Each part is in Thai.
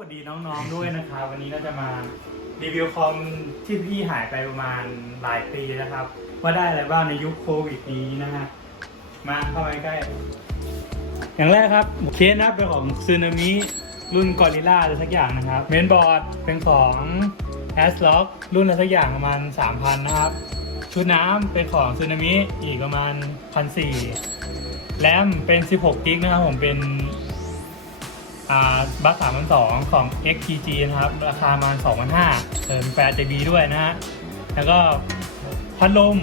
วัสดีน้องๆด้วยนะครับ วันนี้เราจะมารีวิวคอมที่พี่หายไปประมาณหลายปีนะครับ ว่าได้อะไรบ้างในยุคโควิดนี้นะฮะมาเข้ามาใกล้ อย่างแรกครับเคสนะเป็นของซูนามิรุ่นกอริล่าอะไรสักอย่างนะครับ เมนบอร์ดเป็นของ a s l o c รุ่นอะไรสักอย่างประมาณ 3,000 นะครับ ชุดน้ำเป็นของซูนามิอีกประมาณ 1,400แรมเป็น 16 กิกนะครับผมเป็น บัสสามพันสองของ XTG นะครับ ราคามาสองพันห้าเติมแฟร์ JB ด้วยนะฮะ แล้วก็พัดลม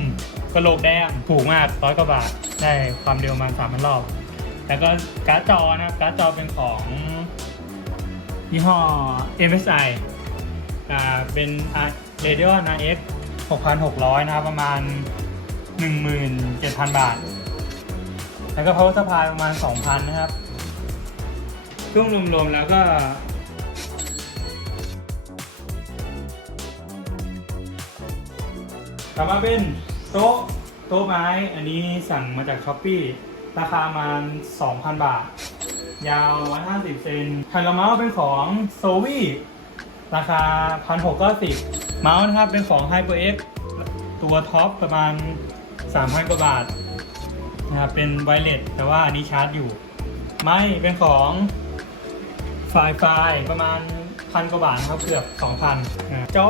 กระโหลกแดงถูกมากร้อยกว่าบาท ได้ความเร็วมาณสามพันรอบ แล้วก็การ์ดจอนะครับการ์ดจอเป็นของยี่ห้อ MSI อ่าเป็น Radeon RX 6600 นะครับ ประมาณ 17,000 บาท แล้วก็ power supply ประมาณ 2,000 นะครับ ช่วงรวมๆแล้วก็กลับมาเป็นโต๊ะโต๊ะไม้อันนี้สั่งมาจากช้อปปี้ราคามา2,000 บาท ยาว 150 เซนไฮโลเมาส์เป็นของโซวี่ราคา 1,690 เมาส์นะครับเป็นของ HyperX ตัวท็อปประมาณ 3,000 กว่าบาทนะครับเป็นไวเลสแต่ว่าอันนี้ชาร์จอยู่ ไม่เป็นของ ไฟไฟประมาณพันกว่าบาทนะครับเกือบสองพันจอ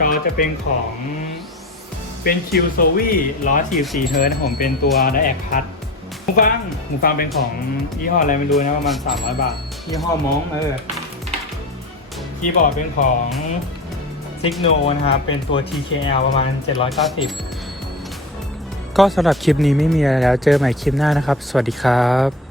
จอจะเป็นของเป็นคิวโซวี่ร้อยสี่สี่เฮิร์ตผมเป็นตัวไดแอคพัดหูฟังหูฟังเป็นของยี่ห้ออะไรไม่รู้นะประมาณสามร้อยบาทยี่ห้อมองเออคีย์บอร์ดเป็นของซิกโนนะครับเป็นตัว TKL ประมาณ 790 ก็สำหรับคลิปนี้ไม่มีอะไรแล้วเจอใหม่คลิปหน้านะครับ สวัสดีครับ